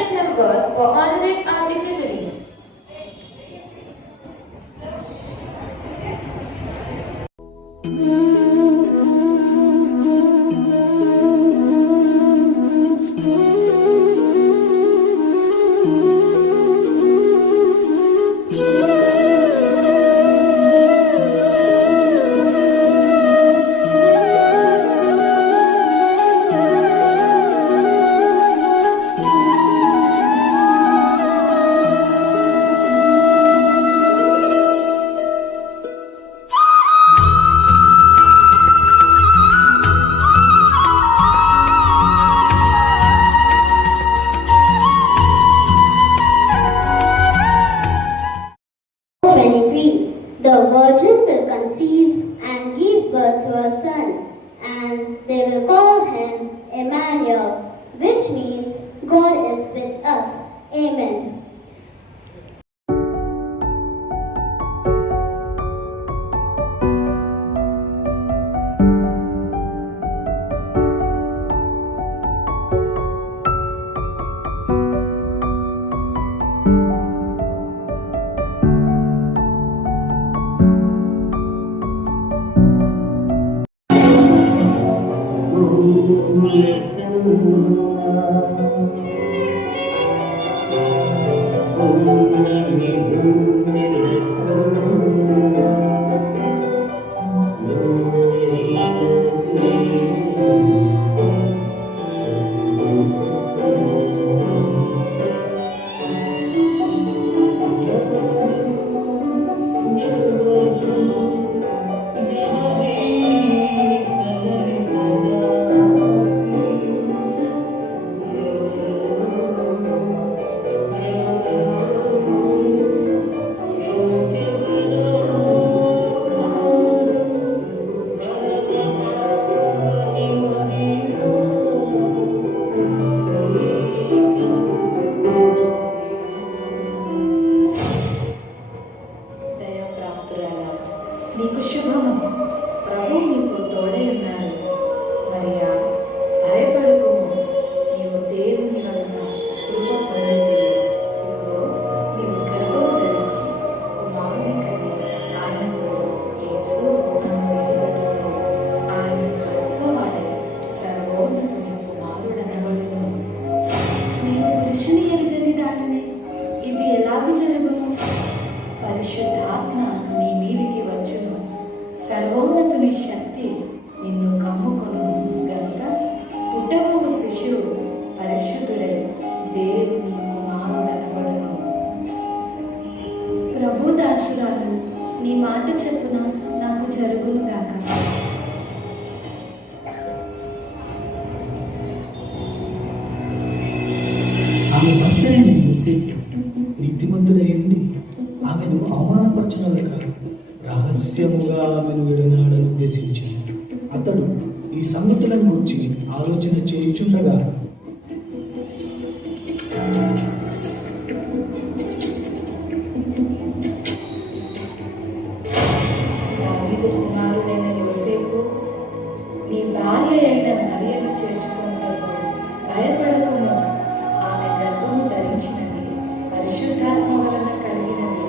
cabinet members or honorary dignitaries. The virgin will conceive and give birth to a son, and they will call him Emmanuel, which means God is with us. Amen. నీకు శుభము, ప్రభు నీకు తోడై ఉన్నాడు. మరియా, భయపడకుము, నీవు దేవుని వలన కృప పొందితివి. ఇదిగో నీవు గర్భము ధరించి కుమారుని కని ఆయనకు యేసు అని పేరు పెట్టుదువు. ఆయన గొప్పవాడై సర్వోన్నతుని కుమారుడనబడును. నేను పురుషుని ఎరుగని దానిని, ఇది ఎలాగూ జరుగును? పరిశుద్ధాత్మ నీ మీదికి వచ్చును, సర్వోన్నతుని శక్తి నిన్ను కమ్ముకొనును గనుక పుట్టబోవు శిశువు పరిశుద్ధుడై దేవుని కుమారుడనబడును. ప్రభు దాసురాలు, నీ మాట చెప్పున నాకు జరుగును గాక. ఆమె భర్తైన యోసేపు నీతిమంతుడై ఉండి ఆమెను అవమానపరచడం కాదు, రహస్యముగా ఆమెను విడనాడని ఉద్దేశించింది. అతడు ఈ సంగతులను గురించి ఆలోచన చేయుచుండగా దావీదు కుమారుడైన యోసేపు, నీ భార్య అయిన మరియను చేర్చుకున్నప్పుడు భయపడకుము. ఆమె గర్భము ధరించినది పరిశుద్ధాత్మ వలన కలిగినది.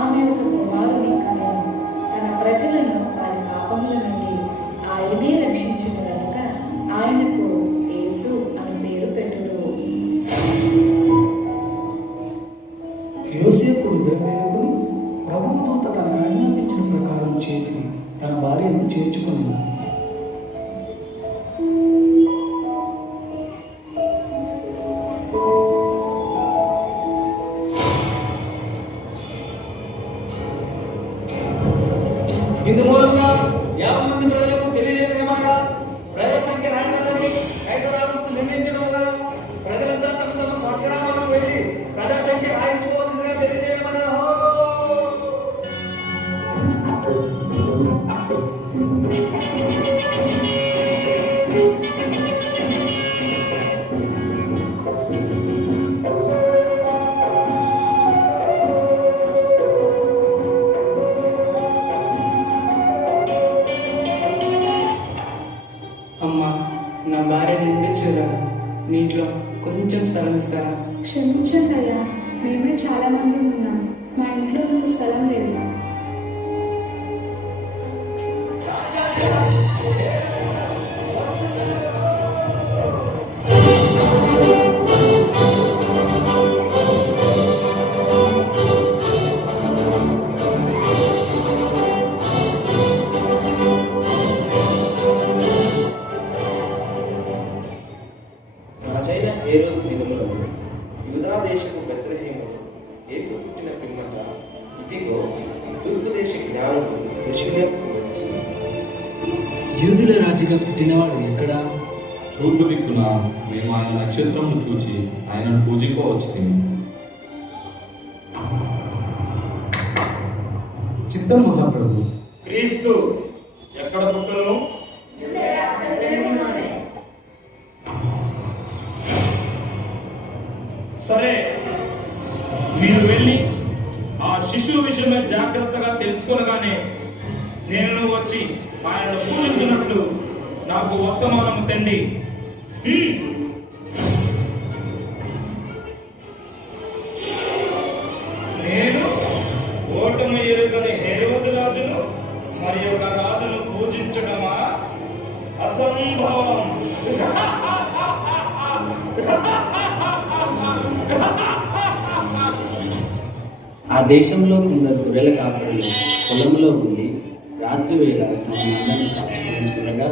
ఆమె ఒక కుమారుని కనును. తన ప్రజలను వారి పాపముల నుండి ఆయనే రక్షించును గనుక ఆయనకు యేసు అని పేరు పెట్టుదువు. యోసేపు నిద్ర మేలుకొని ప్రభువు దూత తనకు ఆజ్ఞాపించిన ప్రకారం చేసి తన భార్యను చేర్చుకుని ఇందు మూలంగా 50 మంది ప్రజలకు తెలియజేయమనగా ప్రజల సంఖ్య రాజధాని ఐశ్వర్యాలను నిర్ణయించడం వలన ప్రజలంతా తమ తమ స్వగ్రామాలకు వెళ్ళి ప్రజల సంఖ్య రాయించుకోవాల్సిందిగా తెలియజేయమనగా. అమ్మా, నా భార్య నుండి చూడాలి, మీ ఇంట్లో కొంచెం స్థలం ఇస్తారా? క్షమించండి అయ్యా, మేమే చాలా మంది ఉన్నాం. మా ఇంట్లో మీకు స్థలం లేదు. రాజైన హేరోదు దినములలో యూదా దేశపు బెత్లెహేములో యేసు పుట్టిన పిమ్మట ఇదిగో తూర్పు దేశ జ్ఞానులు యెరూషలేముకు వచ్చి, యూదుల రాజుగా పుట్టినవాడు ఎక్కడా? తూర్పు దిక్కున మేము ఆయన నక్షత్రమును చూచి ఆయనను పూజింపవచ్చుము. చిత్తం మహాప్రభు. క్రీస్తు ఎక్కడ పుట్టును? సరే, మీరు వెళ్ళి ఆ శిశువు విషయమే జాగ్రత్తగా తెలుసుకొనగానే నేను వచ్చి ఆయన పూజించినట్లు నాకు వర్తమానము తండి. నేను ఓటమి ఎరుగని హేరోదు రాజును మరి ఒక రాజును పూజించడమా? అసంభవం. ఆ దేశంలో కొందరు గొర్రెల కాపరులు పొలంలో ఉండి రాత్రి వేళ తమ మందను కాచుకుంటుండగా,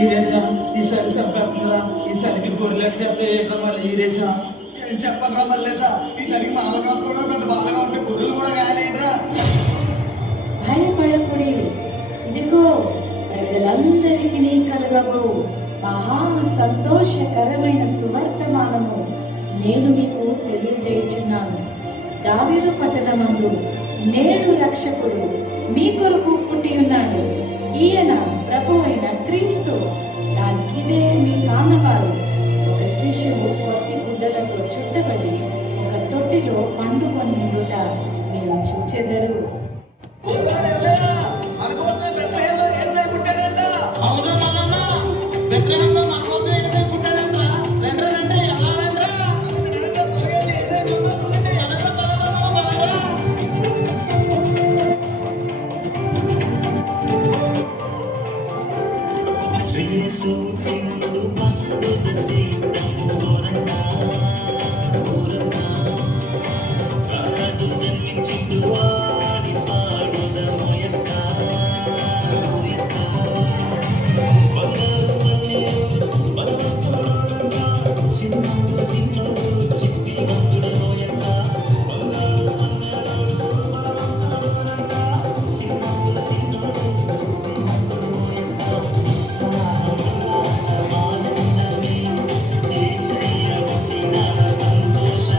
ఈరేసా ఈసారి చెప్పకుండా ఈసారికి గొర్రెలకు చెప్తే ఎట్లా మళ్ళీ ఈరేసా ఏం చెప్పరా మల్లేసా? ఈసారికి మాల కాసుకోవడం పెద్ద బాధగా ఉంటే గొర్రెలు కూడా గాయాలేంట్రా? భయపడకుడి, ఇదిగో ప్రజలందరికీ కలగబో మహా సంతోషకరమైన సువర్తమానము నేను మీకు తెలియజేయుచున్నాను. దావీదు పట్టణమందు నేడు రక్షకుడు మీ కొరకు పుట్టి ఉన్నాడు. ఈయన ప్రభు అయిన క్రీస్తు. దానికిదే మీ కానవారు. ఒక శిశువు కొత్తి గుడ్డలతో చుట్టబడి ఒక తొట్టిలో పండుకొని ఉండుట మీరు చూచెదరు. సంతోష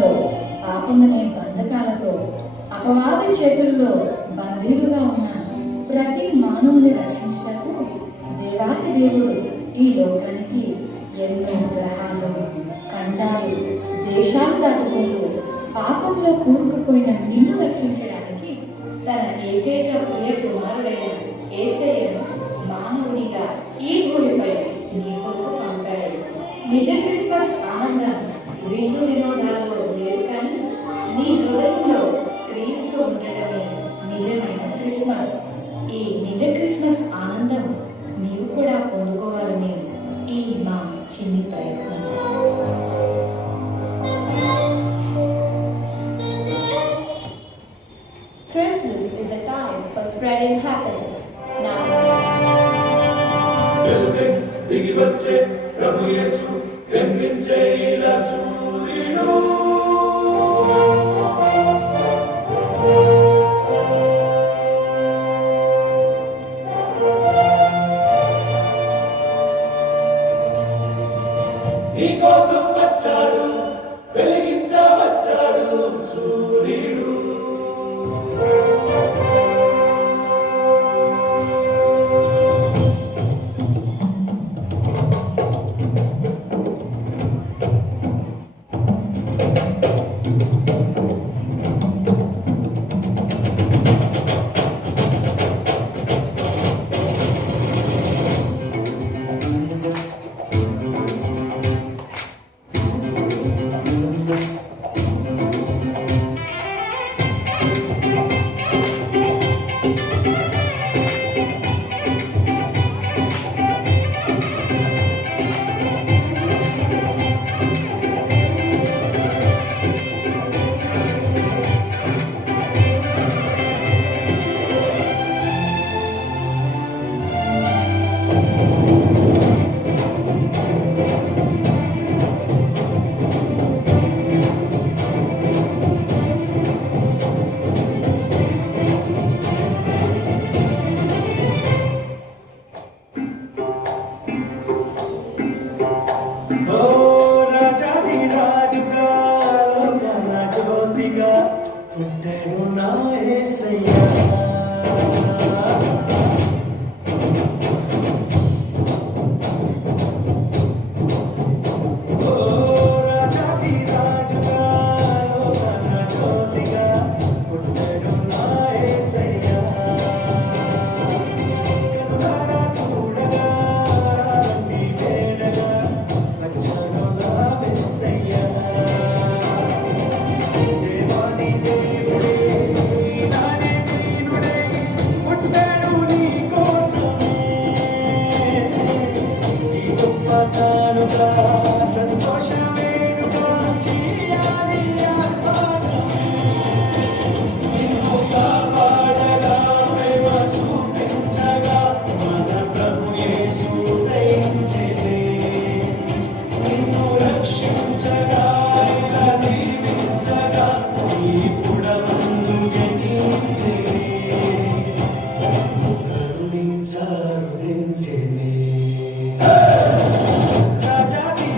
జీవితంలో పాపమనే బంధకాలతో అపవాది చేతుల్లో బందీలుగా ఉన్న ప్రతి మానవుని రక్షించుటకు దేవాతి దేవుడు ఈ లోకానికి ఎన్నో గ్రహాలు, ఖండాలు, దేశాలు దాటుకుంటూ పాపంలో కూరుకుపోయిన నిన్ను రక్షించడానికి తన ఏకైక ప్రియ కుమారుడైన యేసయ్యను మానవునిగా ఈ భూమిపై నీ కొరకు పంపాడు. నిజ క్రిస్మస్ ఆనందం విందు వినోదాలలో లేదు, కానీ నీ హృదయంలో క్రీస్తు ఉండటమే నిజమైన క్రిస్మస్. ఈ నిజ క్రిస్మస్ ఆనందం నీవు కూడా పొందుకోవాలని ఈ మా చిన్ని ప్రయత్నం. Christmas is a time for spreading happiness. Now, దిగి వచ్చే ప్రభు యేసు జన్మించే ఇలా సూర్యుడు. నీకోసం వచ్చాడు, వెలిగించవచ్చాడు సూర్యుడు. పుట్టాడు నా యేసయ్యా. రాజాది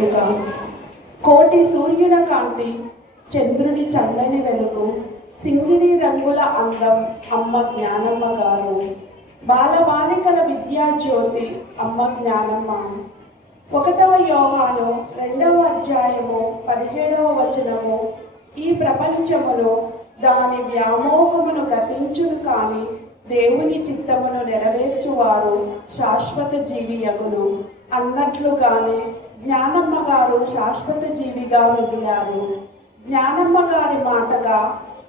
వేడుక. కోటి సూర్యుల కాంతి, చంద్రుని చల్లని వెలుగు, సింగిడి రంగుల అందం అమ్మ జ్ఞానమ్మ గారు. బాలబాలికల విద్యా జ్యోతి అమ్మ జ్ఞానమ్మ. 1వ యోహాను 2వ అధ్యాయము 17వ వచనము, ఈ ప్రపంచములో దాని వ్యామోహమును గతించును కాని దేవుని చిత్తమును నెరవేర్చువారు శాశ్వత జీవియగును అన్నట్లుగానే జ్ఞానమ్మ గారు శాశ్వత జీవిగా మిగిలారు. జ్ఞానమ్మ గారి మాటగా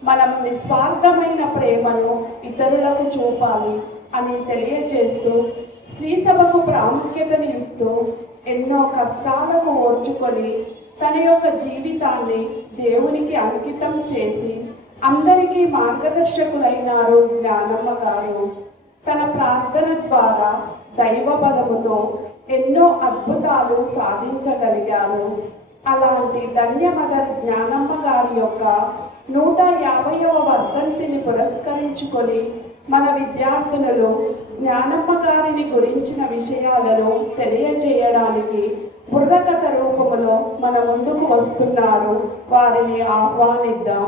మనం నిస్వార్థమైన ప్రేమను ఇతరులకు చూపాలి అని తెలియజేస్తూ శ్రీసభకు ప్రాముఖ్యతను ఇస్తూ ఎన్నో కష్టాలకు ఓర్చుకొని తన యొక్క జీవితాన్ని దేవునికి అంకితం చేసి అందరికీ మార్గదర్శకులైనారు జ్ఞానమ్మ గారు. తన ప్రార్థన ద్వారా దైవ బలముతో ఎన్నో అద్భుతాలు సాధించగలిగారు. అలాంటి ధన్య మదర్ జ్ఞానమ్మ గారి యొక్క 150వ వర్ధంతిని పురస్కరించుకొని మన విద్యార్థులలో జ్ఞానమ్మ గారిని గురించిన విషయాలను తెలియజేయడానికి బుర్రకథ రూపములో మన ముందుకు వస్తున్నారు. వారిని ఆహ్వానిద్దాం.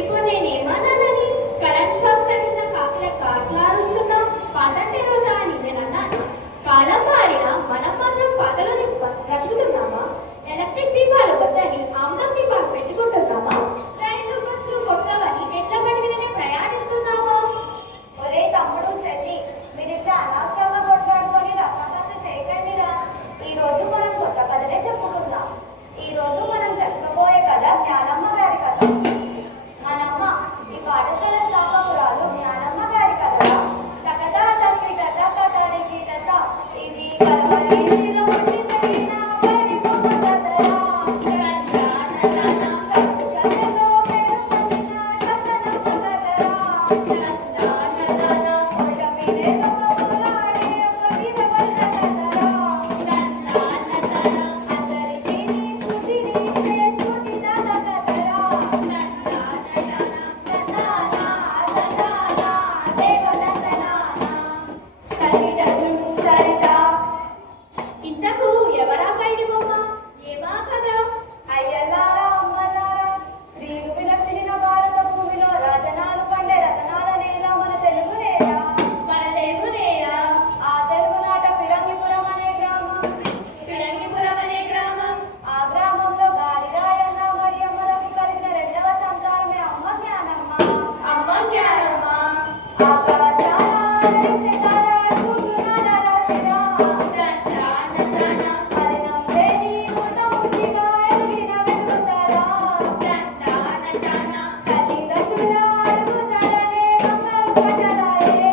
ఇప్పుడు నేనేమన్నానని కరెంట్ షాక్ తగిలిన కాకిల కాట్లారుస్తున్నా పాతంటే రోజా అని నేను అన్నాను. కాలం మారినా మనం మాత్రం పాతలోనే బ్రతుకుతున్నామా? ఎలక్ట్రిక్ దీపాలు వద్దని ఆమ్లం దీపాలు పెట్టుకుంటున్నామా? రైళ్లు బస్సులు కొట్టవని ఎడ్ల బండి మీదనే ప్రయాణిస్తున్నామా? ఒరే తమ్ముడు చెల్లి, మీరిద్దరు అనవసరంగా కొట్లాడుకొని రసాశాస చేయకండిరా. ఈ రోజు మనం కొత్త కథనే చెప్పుకుందాం. ఈ రోజు మనం చెప్పుకోబోయే కథ జ్ఞానమ్మ గారి కథ. మనమ్మ ఈ పాఠశాల స్థాపకురాలు జ్ఞానమ్మ గారి కథ. కథ తండ్రి కథ కథానికి కథ ఇది కలవరిలో పుట్టి పెరిగిన బడి బొమ్మ కథరా. కథలో పేరు పొందిన కథనమ్మ కథరా. కొండ మీదే గొప్పలాడే ఒక విధవల కథరా. అందరికీ నీ స్ఫూర్తిని ఇచ్చే స్ఫూర్తిదాత కథరా. ఇంతకు ఎవరా పైడి బొమ్మ? ఏమా కదా? అయ్యల్లారా అమ్మల్లారా, స్త్రీలు విలసిలిన భారత భూమిలో రాజనాలు పండే రతనాల నేల మన తెలుగు నేల. మన తెలుగు నేల. ఆ తెలుగునాట ఫిరంగిపురం అనే గ్రామం. ఆ గ్రామంలో గాలిరాయన్న మరియమ్మలకు కలిగిన 2వ సంతానమే అమ్మ జ్ఞానమ్మ. ఆకాశాన ఆదరించే తార కూతురాల రాశిరా. మలినం లేని ముట్టముట్టిగా ఎదిగిన వెలుగుతారా. తల్లిదండ్రుల అడుగుజాడలే బంగారు ప్రజలాయే.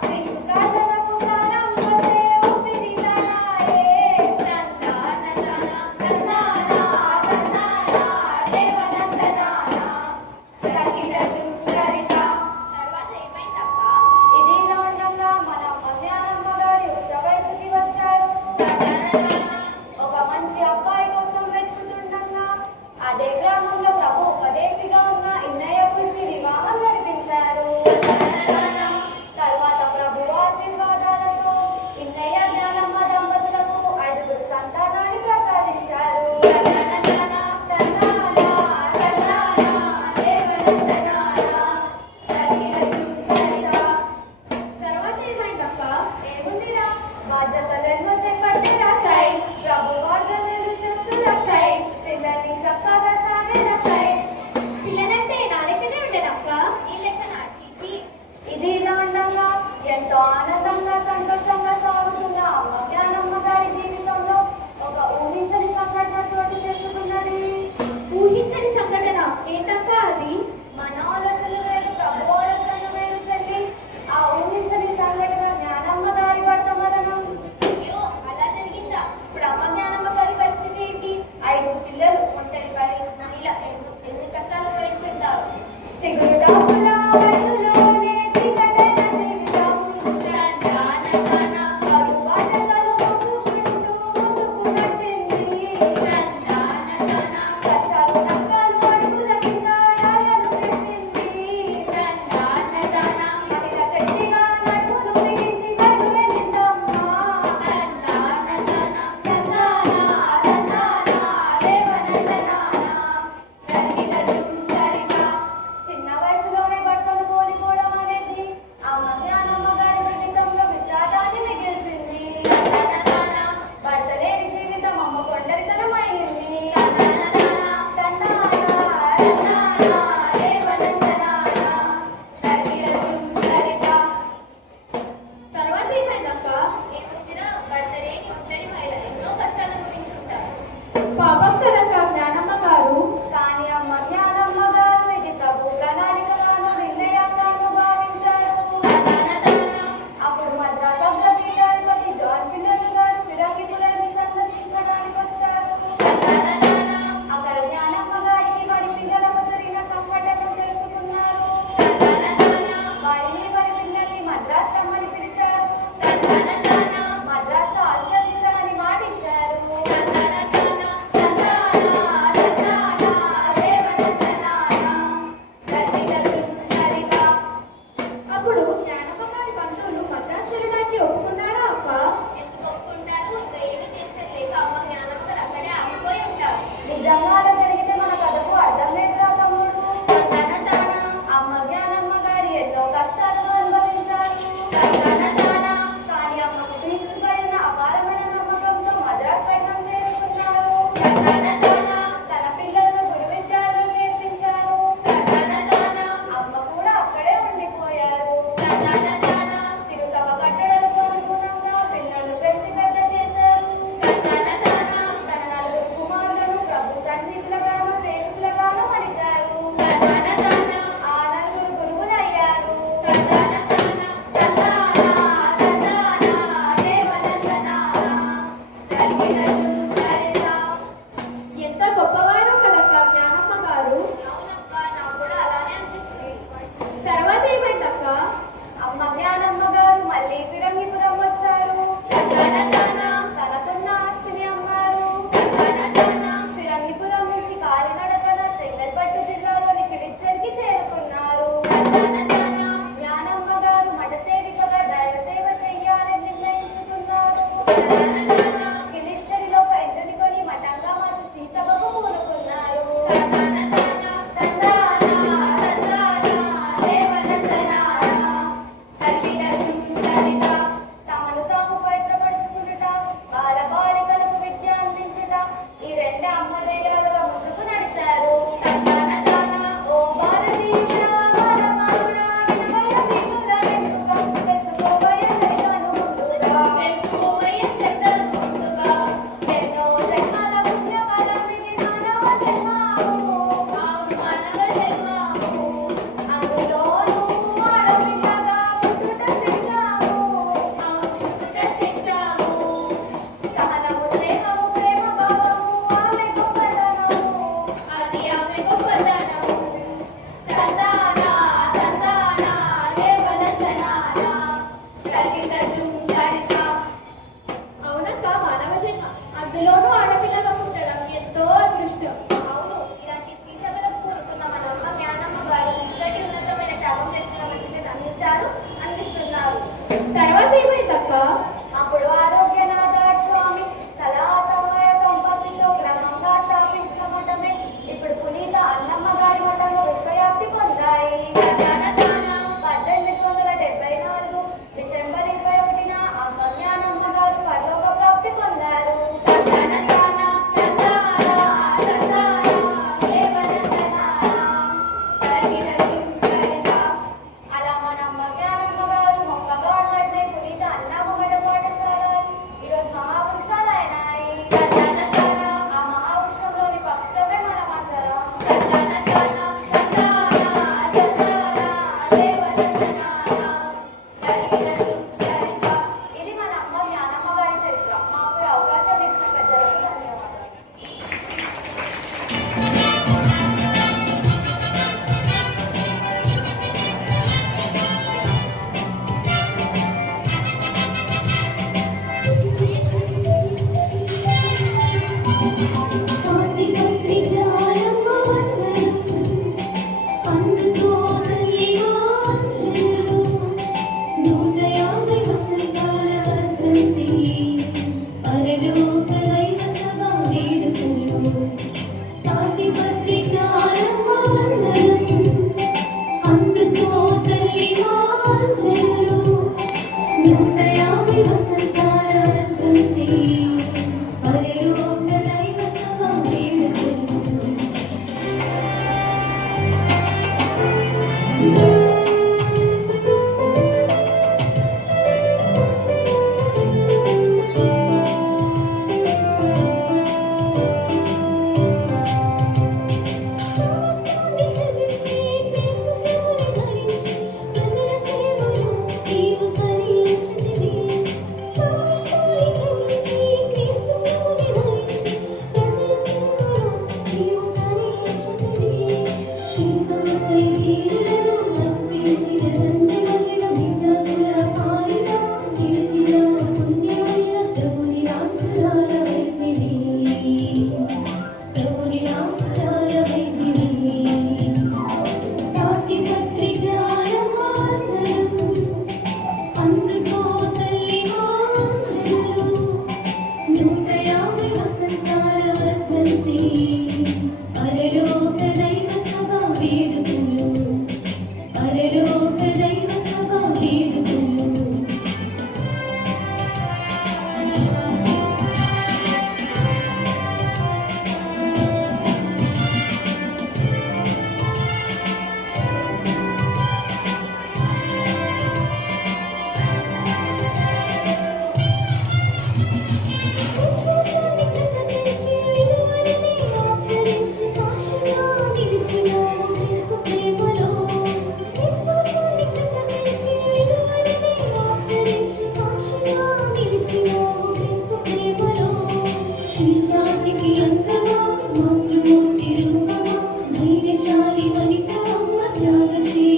శ్రీకాకుళకు ప్రాణం పోసే ఊపిరిదానాయే. చిన్న వయసులోనే మాతృమూర్తి రూపమా ధైర్యశాలి వనిత అమ్మ త్యాగశీలి